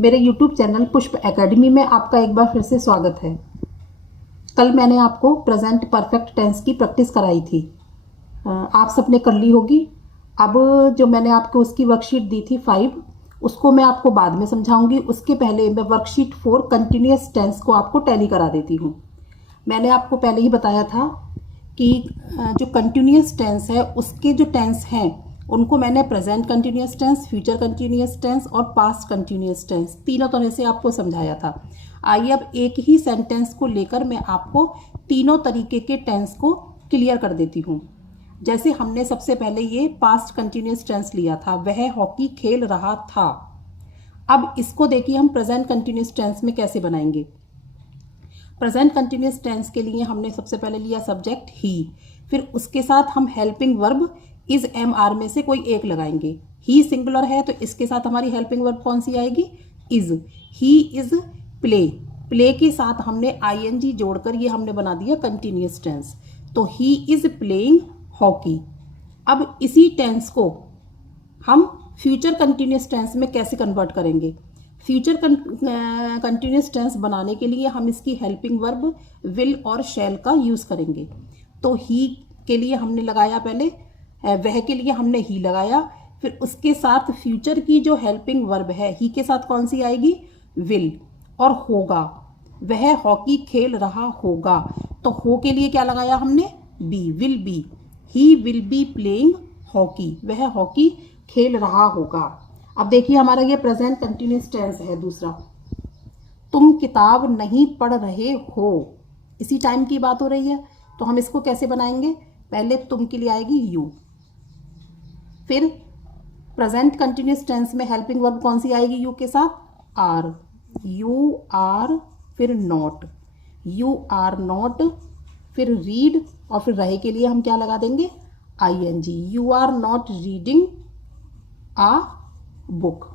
मेरे YouTube channel पुष्प academy में आपका एक बार फिर से स्वागत है। कल मैंने आपको प्रेजेंट परफेक्ट टेंस की प्रैक्टिस कराई थी, आप सबने कर ली होगी। अब जो मैंने आपको उसकी वर्कशीट दी थी 5, उसको मैं आपको बाद में समझाऊंगी। उसके पहले मैं वर्कशीट 4 कंटिन्यूस टेंस को आपको टैली करा देती हूँ। मैंने आपको पहले ही बताया था कि जो कंटिन्यूस टेंस है उसके जो टेंस हैं उनको मैंने present continuous tense, future continuous tense और पास्ट कंटिन्यूस टेंस तीनों तरह से आपको समझाया था। आइए अब एक ही सेंटेंस को लेकर मैं आपको तीनों तरीके के टेंस को क्लियर कर देती हूँ। जैसे हमने सबसे पहले ये पास्ट कंटिन्यूस टेंस लिया था, वह हॉकी खेल रहा था। अब इसको देखिए हम प्रेजेंट कंटिन्यूस टेंस में कैसे बनाएंगे। प्रेजेंट कंटिन्यूस टेंस के लिए हमने सबसे पहले लिया सब्जेक्ट ही, फिर उसके साथ हम helping verb is am are में से कोई एक लगाएंगे। ही सिंगुलर है तो इसके साथ हमारी हेल्पिंग वर्ब कौन सी आएगी? Is. He is play, play के साथ हमने आईएनजी जोड़कर ये हमने बना दिया कंटिन्यूस टेंस, तो ही इज प्लेइंग हॉकी। अब इसी टेंस को हम फ्यूचर कंटिन्यूस टेंस में कैसे कन्वर्ट करेंगे? फ्यूचर कंटिन्यूस टेंस बनाने के लिए हम इसकी हेल्पिंग वर्ब विल और शैल का यूज़ करेंगे। तो ही के लिए हमने लगाया पहले, वह के लिए हमने ही लगाया, फिर उसके साथ फ्यूचर की जो हेल्पिंग वर्ब है ही के साथ कौन सी आएगी? विल। और होगा, वह हॉकी खेल रहा होगा, तो हो के लिए क्या लगाया हमने? Be, will be. He will be playing hockey, वह हॉकी खेल रहा होगा। अब देखिए हमारा ये प्रेजेंट कंटिन्यूस टेंस है दूसरा। तुम किताब नहीं पढ़ रहे हो, इसी टाइम की बात हो रही है, तो हम इसको कैसे बनाएंगे? पहले तुम के लिए आएगी यू, फिर प्रेजेंट कंटिन्यूस टेंस में हेल्पिंग वर्ब कौन सी आएगी यू के साथ? आर। यू आर, फिर नॉट, यू आर नॉट, फिर रीड, और फिर रहे के लिए हम क्या लगा देंगे? I N G. You are not reading a book,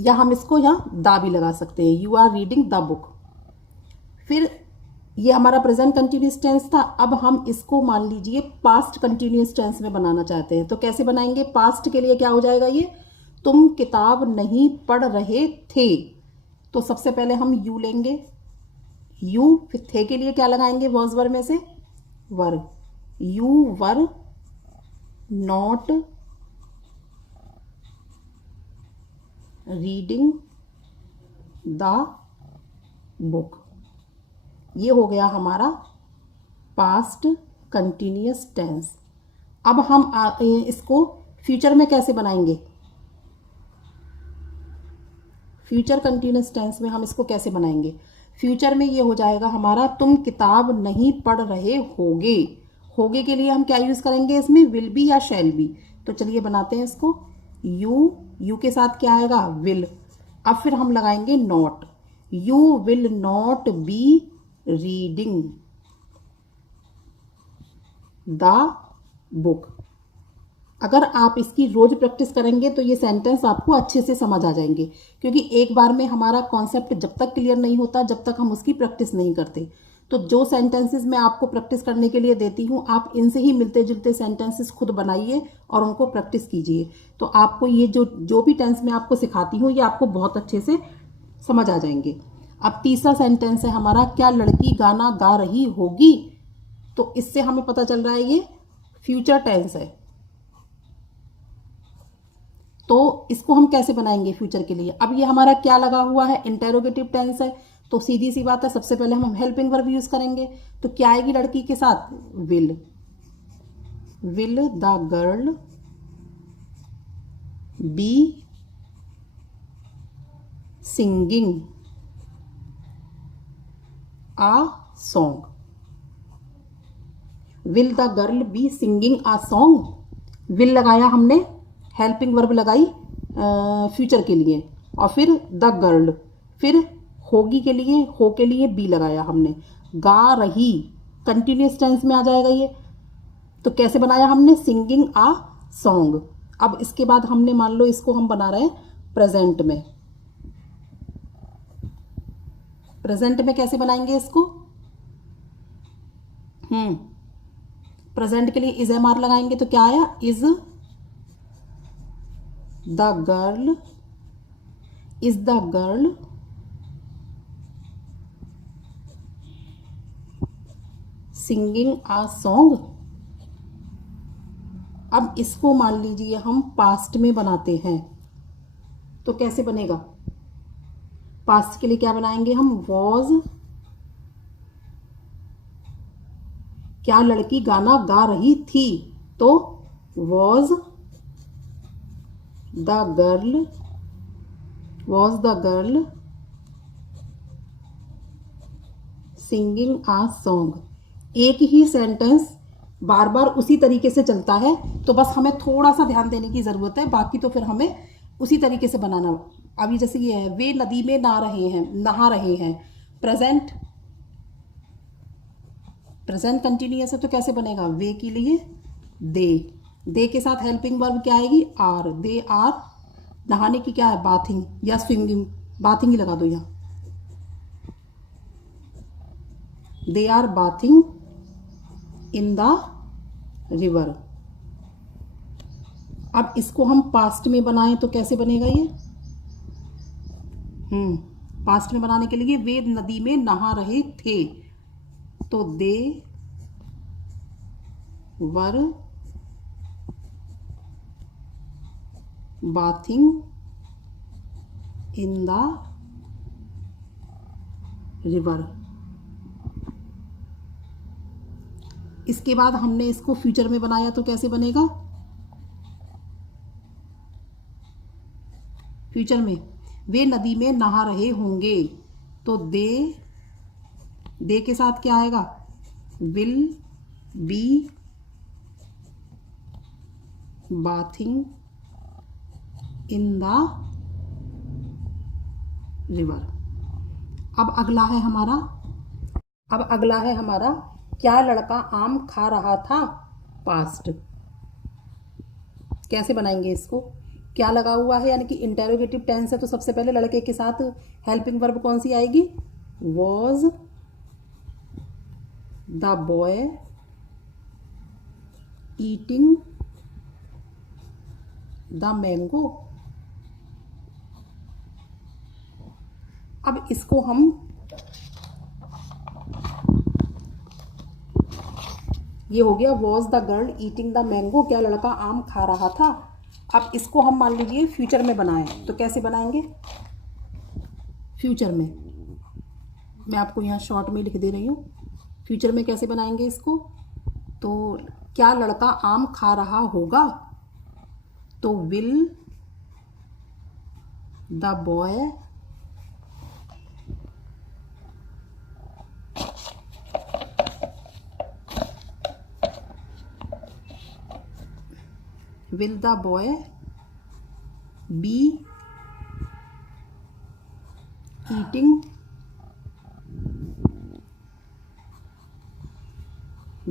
या हम इसको यहाँ दा भी लगा सकते हैं, you are reading the book. फिर ये हमारा प्रेजेंट कंटिन्यूस टेंस था। अब हम इसको मान लीजिए पास्ट कंटिन्यूस टेंस में बनाना चाहते हैं, तो कैसे बनाएंगे? पास्ट के लिए क्या हो जाएगा ये? तुम किताब नहीं पढ़ रहे थे, तो सबसे पहले हम यू लेंगे, यू, फिर थे के लिए क्या लगाएंगे? वॉज वर में से were, you were not reading the book. ये हो गया हमारा पास्ट कंटिन्यूस टेंस। अब हम इसको फ्यूचर में कैसे बनाएंगे? फ्यूचर कंटिन्यूस टेंस में हम इसको कैसे बनाएंगे? फ्यूचर में ये हो जाएगा हमारा तुम किताब नहीं पढ़ रहे होगे। होगे के लिए हम क्या यूज़ करेंगे इसमें? विल बी या शैल बी। तो चलिए बनाते हैं इसको। यू, यू के साथ क्या आएगा? विल। अब फिर हम लगाएंगे not, you will not be reading the book. अगर आप इसकी रोज प्रैक्टिस करेंगे तो ये सेंटेंस आपको अच्छे से समझ आ जाएंगे, क्योंकि एक बार में हमारा कॉन्सेप्ट जब तक क्लियर नहीं होता जब तक हम उसकी प्रैक्टिस नहीं करते। तो जो सेंटेंसेस मैं आपको प्रैक्टिस करने के लिए देती हूँ, आप इनसे ही मिलते जुलते सेंटेंसेस खुद बनाइए और उनको प्रैक्टिस कीजिए, तो आपको ये जो भी टेंस मैं आपको सिखाती हूँ ये आपको बहुत अच्छे से समझ आ जाएंगे। अब तीसरा सेंटेंस है हमारा, क्या लड़की गाना गा रही होगी? तो इससे हमें पता चल रहा है ये फ्यूचर टेंस है, तो इसको हम कैसे बनाएंगे फ्यूचर के लिए? अब ये हमारा क्या लगा हुआ है? इंटेरोगेटिव टेंस है, तो सीधी सी बात है, सबसे पहले हम हेल्पिंग वर्ब यूज करेंगे। तो क्या आएगी लड़की के साथ? Will. Will the girl be singing uh song. Will the girl be singing uh song, will लगाया हमने, हेल्पिंग वर्ब लगाई फ्यूचर के लिए, और फिर द गर्ल, फिर होगी के लिए, हो के लिए बी लगाया हमने, गा रही कंटिन्यूस टेंस में आ जाएगा ये। तो कैसे बनाया हमने? सिंगिंग आ सॉन्ग। अब इसके बाद हमने मान लो इसको हम बना रहे हैं प्रेजेंट में। प्रेजेंट में कैसे बनाएंगे इसको? प्रेजेंट के लिए इज एम आर लगाएंगे, तो क्या आया? Is the girl is the girl singing uh song. अब इसको मान लीजिए हम पास्ट में बनाते हैं, तो कैसे बनेगा? पास्ट के लिए क्या बनाएंगे हम? वॉज, क्या लड़की गाना गा रही थी? तो was the girl, was the girl singing uh song. एक ही सेंटेंस बार बार उसी तरीके से चलता है, तो बस हमें थोड़ा सा ध्यान देने की ज़रूरत है, बाकी तो फिर हमें उसी तरीके से बनाना। अभी जैसे ये है, वे नदी में नहा रहे हैं। प्रेजेंट, प्रेजेंट कंटिन्यूअस है, तो कैसे बनेगा? वे के लिए दे के साथ हेल्पिंग वर्ब क्या आएगी? आर। दे आर, नहाने की क्या है? बाथिंग या स्विमिंग, बाथिंग ही लगा दो यहाँ। They are bathing in the river. अब इसको हम पास्ट में बनाएं तो कैसे बनेगा ये? पास्ट में बनाने के लिए वे नदी में नहा रहे थे, तो दे वर बाथिंग इन द रिवर। इसके बाद हमने इसको फ्यूचर में बनाया, तो कैसे बनेगा? फ्यूचर में वे नदी में नहा रहे होंगे, तो दे के साथ क्या आएगा? Will be bathing in the river. अब अगला है हमारा क्या लड़का आम खा रहा था? पास्ट। कैसे बनाएंगे इसको? क्या लगा हुआ है, यानी कि इंटेरोगेटिव टेंस है, तो सबसे पहले लड़के के साथ हेल्पिंग वर्ब कौन सी आएगी? Was the boy eating the mango. अब इसको हम ये हो गया was the girl eating the mango, क्या लड़का आम खा रहा था। अब इसको हम मान लीजिए फ्यूचर में बनाएं, तो कैसे बनाएंगे? फ्यूचर में मैं आपको यहाँ शॉर्ट में लिख दे रही हूँ। फ्यूचर में कैसे बनाएंगे इसको? तो क्या लड़का आम खा रहा होगा, तो will the boy will the boy be eating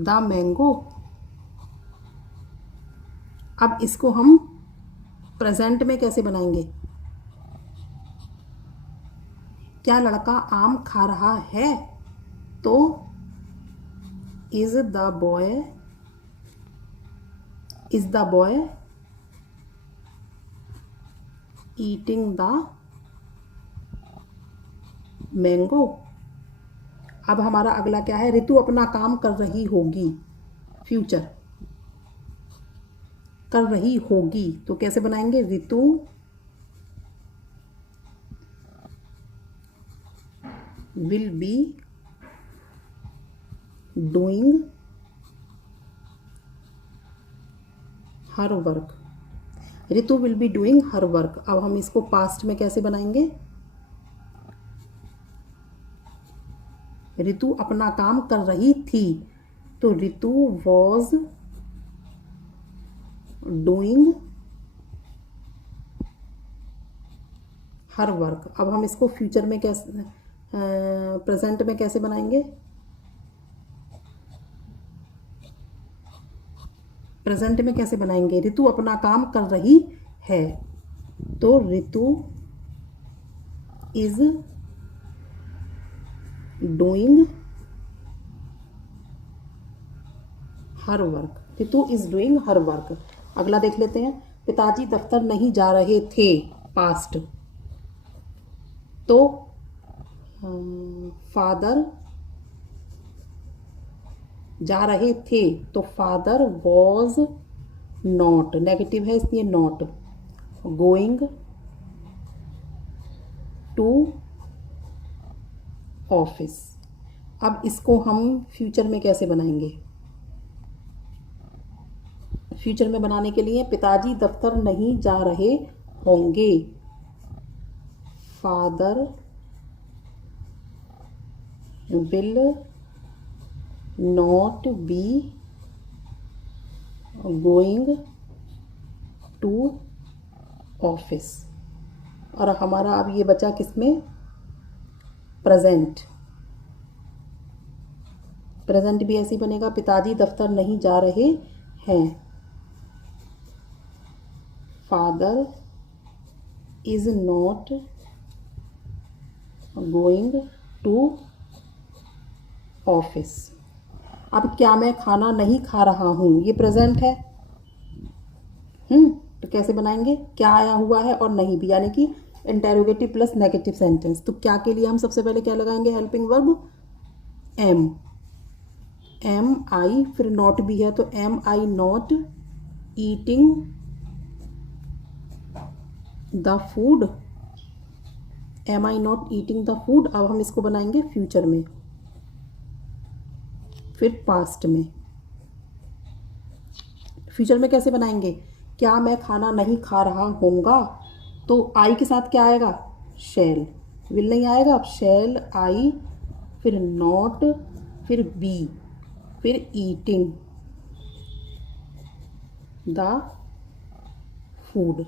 the mango। अब इसको हम प्रेजेंट में कैसे बनाएंगे? क्या लड़का आम खा रहा है, तो is the boy eating the mango। अब हमारा अगला क्या है? ऋतु अपना काम कर रही होगी। फ्यूचर, कर रही होगी, तो कैसे बनाएंगे? Ritu will be doing her work. Ritu will be doing her work. अब हम इसको पास्ट में कैसे बनाएंगे? ऋतु अपना काम कर रही थी, तो ऋतु वॉज डूइंग हर वर्क। अब हम इसको फ्यूचर में कैसे, प्रेजेंट में कैसे बनाएंगे? प्रेजेंट में कैसे बनाएंगे? ऋतु अपना काम कर रही है, तो Ritu is doing her work. Ritu is doing her work. अगला देख लेते हैं। पिताजी दफ्तर नहीं जा रहे थे, पास्ट, तो फादर जा रहे थे, तो फादर वॉज नॉट, नेगेटिव है इसलिए नॉट, गोइंग टू ऑफिस। अब इसको हम फ्यूचर में कैसे बनाएंगे? फ्यूचर में बनाने के लिए पिताजी दफ्तर नहीं जा रहे होंगे, father will not be going to office. और हमारा अब ये बचा किसमें? प्रेजेंट। प्रेजेंट भी ऐसे ही बनेगा, पिताजी दफ्तर नहीं जा रहे हैं, father is not going to office. अब क्या मैं खाना नहीं खा रहा हूँ, ये प्रेजेंट है। तो कैसे बनाएंगे? क्या आया हुआ है और नहीं भी, यानी कि इंटेरोगेटिव प्लस नेगेटिव सेंटेंस। तो क्या के लिए हम सबसे पहले क्या लगाएंगे? Helping verb am, am I, फिर नॉट भी है तो am I not eating the food, am I not eating the food. अब हम इसको बनाएंगे फ्यूचर में, फिर पास्ट में। फ्यूचर में कैसे बनाएंगे? क्या मैं खाना नहीं खा रहा होऊंगा, तो आई के साथ क्या आएगा? शैल, विल नहीं आएगा। अब शैल आई, फिर नॉट, फिर बी, फिर eating the food.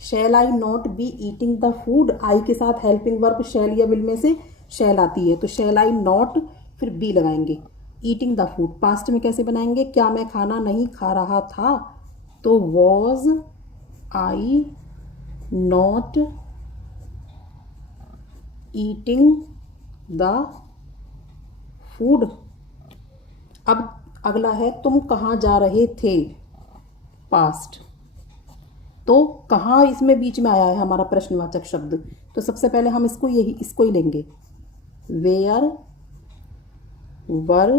Shall I not be eating the food, I के साथ हेल्पिंग वर्ब शैल या विल में से शैल आती है, तो शैल आई नॉट, फिर बी लगाएंगे, ईटिंग द फूड। पास्ट में कैसे बनाएंगे? क्या मैं खाना नहीं खा रहा था, तो was I not eating the food. अब अगला है तुम कहाँ जा रहे थे, पास्ट। तो कहाँ इसमें बीच में आया है हमारा प्रश्नवाचक शब्द, तो सबसे पहले हम इसको ही लेंगे, where were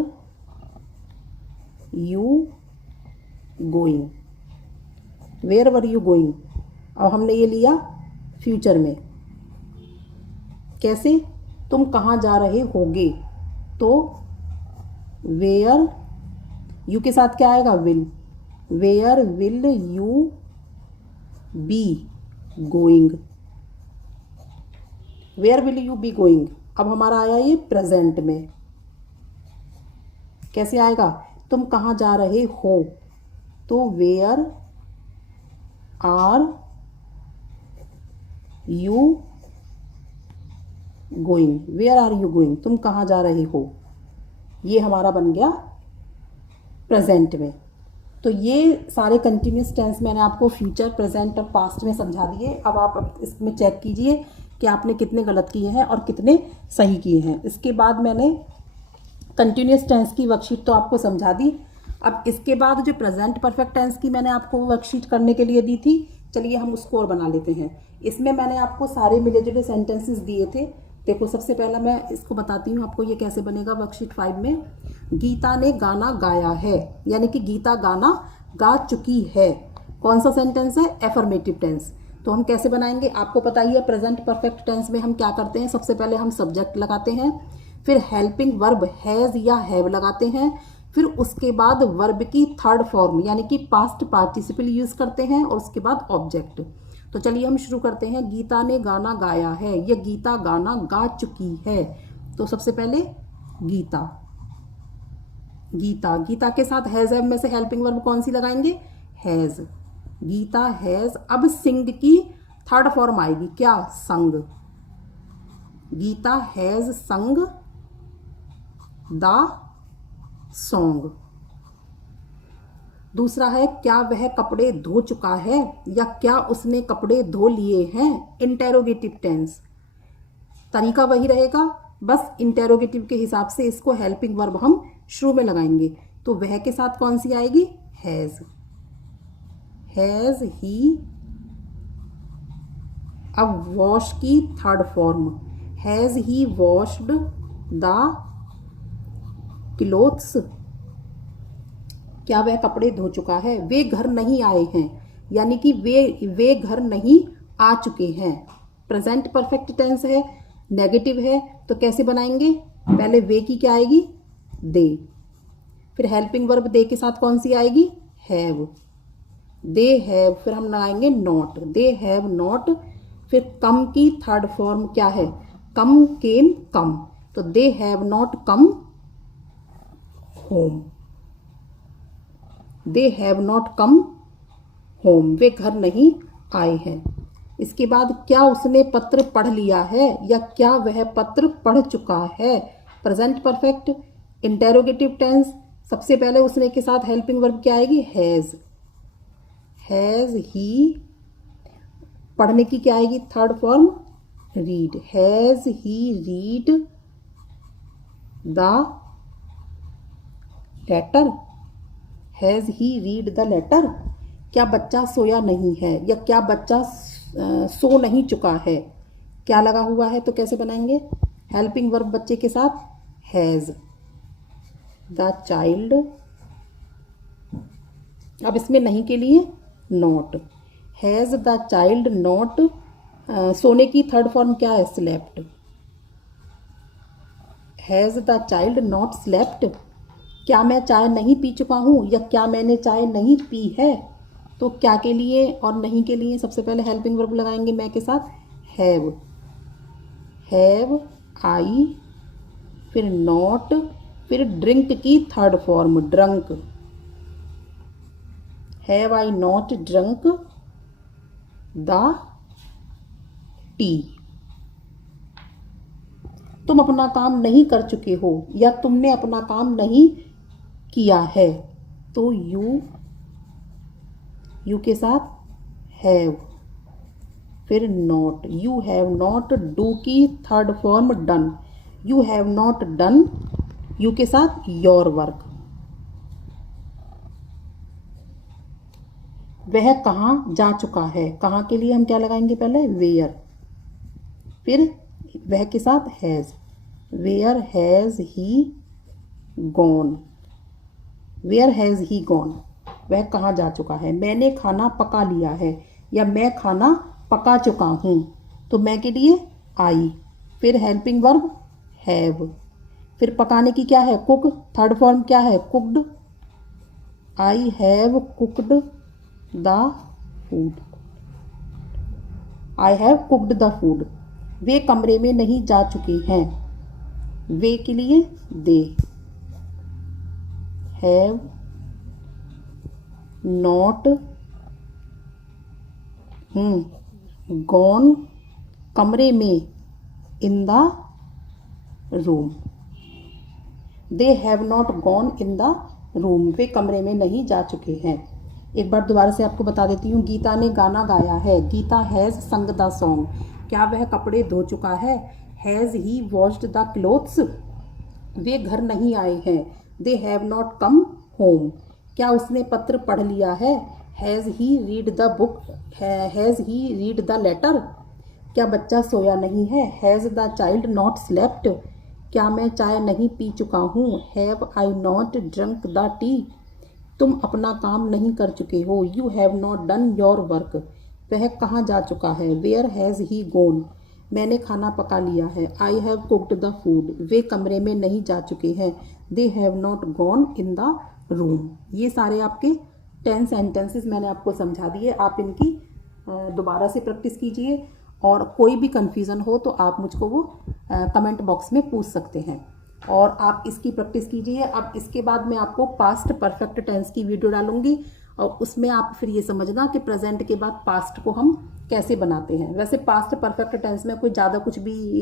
you going, where were you going. अब हमने ये लिया फ्यूचर में, कैसे? तुम कहाँ जा रहे होगे, तो वेयर, यू के साथ क्या आएगा? Will, where will you be going, where will you be going. अब हमारा आया ये प्रेजेंट में, कैसे आएगा? तुम कहाँ जा रहे हो, तो where are you going, where are you going, तुम कहाँ जा रहे हो। ये हमारा बन गया प्रेजेंट में। तो ये सारे कंटिन्यूस टेंस मैंने आपको फ्यूचर, प्रेजेंट और पास्ट में समझा दिए। अब आप इसमें चेक कीजिए कि आपने कितने गलत किए हैं और कितने सही किए हैं। इसके बाद मैंने कंटिन्यूस टेंस की वर्कशीट तो आपको समझा दी। अब इसके बाद जो प्रेजेंट परफेक्ट टेंस की मैंने आपको वर्कशीट करने के लिए दी थी, चलिए हम उसको और बना लेते हैं। इसमें मैंने आपको सारे मिले जुले सेंटेंसेस दिए थे। देखो सबसे पहला मैं इसको बताती हूँ आपको ये कैसे बनेगा। वर्कशीट 5 में गीता ने गाना गाया है, यानी कि गीता गाना गा चुकी है। कौन सा सेंटेंस है? Affirmative tense. तो हम कैसे बनाएंगे आपको पता ही है। प्रेजेंट परफेक्ट टेंस में हम क्या करते हैं? सबसे पहले हम सब्जेक्ट लगाते हैं, फिर हेल्पिंग वर्ब हैज़ या हैव लगाते हैं, फिर उसके बाद वर्ब की थर्ड फॉर्म यानी कि पास्ट पार्टिसिपल यूज़ करते हैं और उसके बाद ऑब्जेक्ट। तो चलिए हम शुरू करते हैं। गीता ने गाना गाया है, यह गीता गाना गा चुकी है। तो सबसे पहले गीता, गीता, गीता के साथ हैज़ हैव में से हेल्पिंग वर्ब कौन सी लगाएंगे? Has, Geeta has. अब सिंग की थर्ड फॉर्म आएगी क्या? Sung, Geeta has sung the song. दूसरा है क्या वह कपड़े धो चुका है या क्या उसने कपड़े धो लिए हैं। इंटेरोगेटिव टेंस, तरीका वही रहेगा, बस इंटेरोगेटिव के हिसाब से इसको हेल्पिंग वर्ब हम शुरू में लगाएंगे। तो वह के साथ कौन सी आएगी? हैज़, हैज़ ही, अब वॉश की third form, has he washed the clothes, क्या वह कपड़े धो चुका है। वे घर नहीं आए हैं, यानी कि वे घर नहीं आ चुके हैं। प्रेजेंट परफेक्ट टेंस है, नेगेटिव है, तो कैसे बनाएंगे, पहले वे की क्या आएगी, दे, फिर हेल्पिंग वर्ब दे के साथ कौन सी आएगी, हैव, दे हैव, फिर हम लगाएंगे नॉट, दे हैव नॉट, फिर कम की थर्ड फॉर्म क्या है, कम, केम, कम, तो they have not come home, they have not come home, वे घर नहीं आए हैं। इसके बाद क्या उसने पत्र पढ़ लिया है, या क्या वह पत्र पढ़ चुका है। प्रेजेंट परफेक्ट, इंटेरोगेटिव टेंस, सबसे पहले उसने के साथ हेल्पिंग वर्ब क्या आएगी, हैज़, हैज़ ही, पढ़ने की क्या आएगी third form, read, has he read the letter, has he read the letter, क्या बच्चा सोया नहीं है, या क्या बच्चा सो नहीं चुका है। क्या लगा हुआ है तो कैसे बनाएंगे, हेल्पिंग वर्ब बच्चे के साथ हैज़, द चाइल्ड, अब इसमें नहीं के लिए not, has the child not, सोने की थर्ड फॉर्म क्या है, slept, has the child not slept, क्या मैं चाय नहीं पी चुका हूँ, या क्या मैंने चाय नहीं पी है। तो क्या के लिए और नहीं के लिए सबसे पहले हेल्पिंग वर्ब लगाएंगे मैं के साथ, हैव, हैव आई, फिर नॉट, फिर ड्रिंक की third form drunk, have I not drunk the tea, तुम अपना काम नहीं कर चुके हो, या तुमने अपना काम नहीं किया है, तो यू के साथ हैव, फिर not, you have not, do की third form done, you have not done, you के साथ योर वर्क, वह कहाँ जा चुका है, कहाँ के लिए हम क्या लगाएंगे पहले, वेयर, फिर वह के साथ has, where has he gone, where has he gone, वह कहाँ जा चुका है। मैंने खाना पका लिया है, या मैं खाना पका चुका हूँ, तो मैं के लिए आई, फिर हेल्पिंग वर्ब हैव, फिर पकाने की क्या है, कुक, थर्ड फॉर्म क्या है, cooked, I have cooked the food, I have cooked the food, वे कमरे में नहीं जा चुके हैं, वे के लिए दे, हैव नॉट गॉन कमरे में, in the room, they have not gone in the room, वे कमरे में नहीं जा चुके हैं। एक बार दोबारा से आपको बता देती हूँ, गीता ने गाना गाया है, Gita has sung the song, क्या वह कपड़े धो चुका है, has he washed the clothes, वे घर नहीं आए हैं, they have not come home, क्या उसने पत्र पढ़ लिया है, has he read the book, has he read the letter, क्या बच्चा सोया नहीं है, has the child not slept, क्या मैं चाय नहीं पी चुका हूँ, have I not drunk the tea, तुम अपना काम नहीं कर चुके हो, you have not done your work, वह कहाँ जा चुका है, वेयर हैज़ ही गॉन, मैंने खाना पका लिया है, I have cooked the food, वे कमरे में नहीं जा चुके हैं, they have not gone in the room. ये सारे आपके 10 सेंटेंसेस मैंने आपको समझा दिए, आप इनकी दोबारा से प्रैक्टिस कीजिए, और कोई भी कन्फ्यूज़न हो तो आप मुझको वो कमेंट बॉक्स में पूछ सकते हैं, और आप इसकी प्रैक्टिस कीजिए। अब इसके बाद मैं आपको पास्ट परफेक्ट टेंस की वीडियो डालूंगी, और उसमें आप फिर ये समझना कि प्रेजेंट के बाद पास्ट को हम कैसे बनाते हैं। वैसे पास्ट परफेक्ट टेंस में कोई ज़्यादा कुछ भी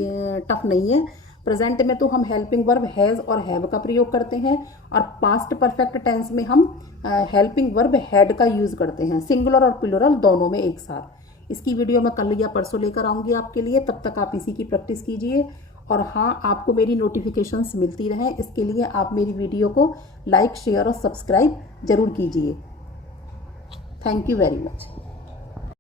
टफ नहीं है। प्रेजेंट में तो हम हेल्पिंग वर्ब हैज़ और हैव का प्रयोग करते हैं, और पास्ट परफेक्ट टेंस में हम हेल्पिंग वर्ब हैड का यूज़ करते हैं, सिंगुलर और प्लूरल दोनों में एक साथ। इसकी वीडियो मैं कल या परसों लेकर आऊँगी आपके लिए, तब तक आप इसी की प्रैक्टिस कीजिए। और हाँ, आपको मेरी नोटिफिकेशंस मिलती रहें, इसके लिए आप मेरी वीडियो को लाइक, शेयर और सब्सक्राइब जरूर कीजिए। Thank you very much.